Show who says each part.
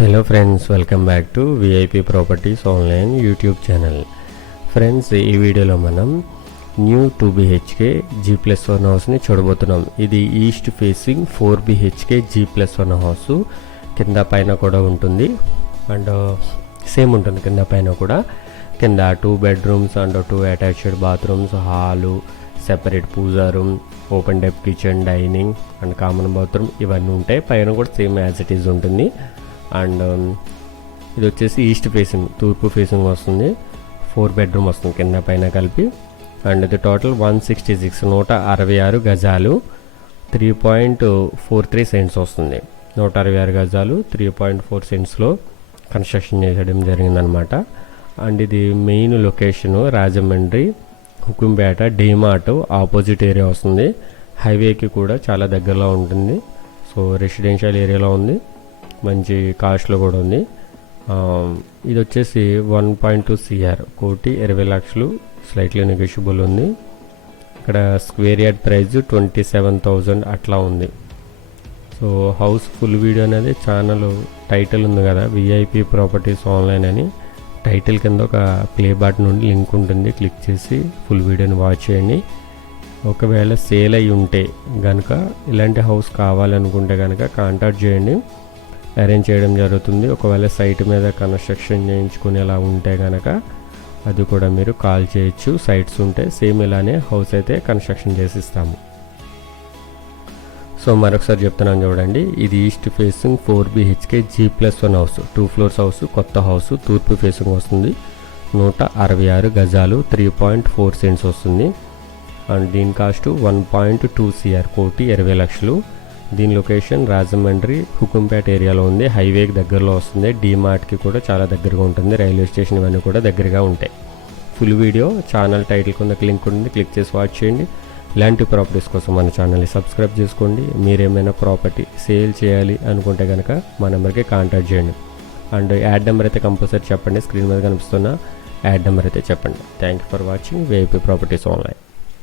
Speaker 1: Hello friends welcome back to VIP properties online YouTube channel friends ఈ వీడియోలో మనం new two BHK G plus one హౌస్ని చూడబోతున్నాం. ఇది east facing four BHK G plus one house కింద పైన కూడా ఉంటుంది. అండ్ సేమ్ ఉంటుంది కింద పైన కూడా. కింద two bedrooms and two attached bathrooms hall separate puja room open డెప్ kitchen dining and common bathroom ఇవన్నీ ఉంటాయి. పైన కూడా సేమ్ యాజ్ ఇట్ ఈజ్ ఉంటుంది. అండ్ um, ఇది వచ్చేసి ఈస్ట్ ఫేసింగ్ తూర్పు ఫేసింగ్ వస్తుంది. ఫోర్ బెడ్రూమ్ వస్తుంది కింద పైన కలిపి. అండ్ ఇది టోటల్ వన్ సిక్స్టీ సిక్స్ నూట అరవై ఆరు గజాలు. Three point four three cents వస్తుంది. నూట అరవై ఆరు గజాలు త్రీ పాయింట్ ఫోర్ సెంట్స్లో కన్స్ట్రక్షన్ చేయడం జరిగిందనమాట. అండ్ ఇది main location Rajahmundry Hukumpeta DMart opposite area వస్తుంది. హైవేకి కూడా చాలా దగ్గరలో ఉంటుంది. సో రెసిడెన్షియల్ ఏరియాలో ఉంది. మంచి కాస్ట్లో కూడా ఉంది. ఇది వచ్చేసి వన్ పాయింట్ టూ సిఆర్ కోటి ఇరవై లక్షలు స్లైట్లీ నెగోషియబుల్ ఉంది. ఇక్కడ square yard price twenty seven thousand అట్లా ఉంది. సో హౌస్ ఫుల్ వీడియో అనేది ఛానల్ టైటిల్ ఉంది కదా విఐపి ప్రాపర్టీస్ ఆన్లైన్ అని. టైటిల్ కింద ఒక ప్లే బటన్ నుండి లింక్ ఉంటుంది క్లిక్ చేసి ఫుల్ వీడియోని వాచ్ చేయండి. ఒకవేళ సేల్ అయి ఉంటే కనుక ఇలాంటి హౌస్ కావాలనుకుంటే కనుక కాంటాక్ట్ చేయండి. అరేంజ్ చేయడం జరుగుతుంది. ఒకవేళ సైట్ మీద కన్స్ట్రక్షన్ చేయించుకునేలా ఉంటే కనుక అది కూడా మీరు కాల్ చేయొచ్చు. సైట్స్ ఉంటే సేమ్ ఇలానే హౌస్ అయితే కన్స్ట్రక్షన్ చేసిస్తాము. సో మరొకసారి చెప్తున్నాను చూడండి. ఇది east facing four BHK G plus one house. Two floors house కొత్త హౌస్ తూర్పు ఫేసింగ్ వస్తుంది. నూట అరవై ఆరు గజాలు త్రీ పాయింట్ ఫోర్ సెంట్స్ వస్తుంది. అండ్ దీని cost one point two CR crore ఇరవై లక్షలు. దీని లొకేషన్ రాజమండ్రి హుకుంపేట ఏరియాలో ఉంది. హైవేకి దగ్గరలో వస్తుంది. డీమార్ట్కి కూడా చాలా దగ్గరగా ఉంటుంది. రైల్వే స్టేషన్ ఇవన్నీ కూడా దగ్గరగా ఉంటాయి. ఫుల్ వీడియో ఛానల్ టైటిల్ కింద లింక్ ఉంటుంది. క్లిక్ చేసి వాచ్ చేయండి. ఇలాంటి ప్రాపర్టీస్ కోసం మన ఛానల్ని సబ్స్క్రైబ్ చేసుకోండి. మీరేమైనా ప్రాపర్టీ సేల్ చేయాలి అనుకుంటే కనుక మా నెంబర్కి కాంటాక్ట్ చేయండి. అండ్ యాడ్ నెంబర్ అయితే కంపల్సరీ చెప్పండి. స్క్రీన్ మీద కనిపిస్తున్న యాడ్ నెంబర్ అయితే చెప్పండి. Thank you for watching. VIP properties online.